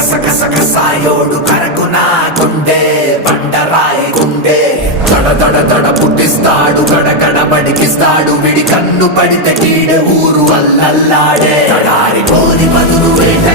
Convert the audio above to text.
సాయోడు కరకు నా గుండె బండరాయి గుండె దడ దడ దడ పుట్టిస్తాడు గడగడ బడికిస్తాడు విడి కన్ను పడితే కీడే ఊరు అల్లల్లాడే తడారి కోరి బదులు వేట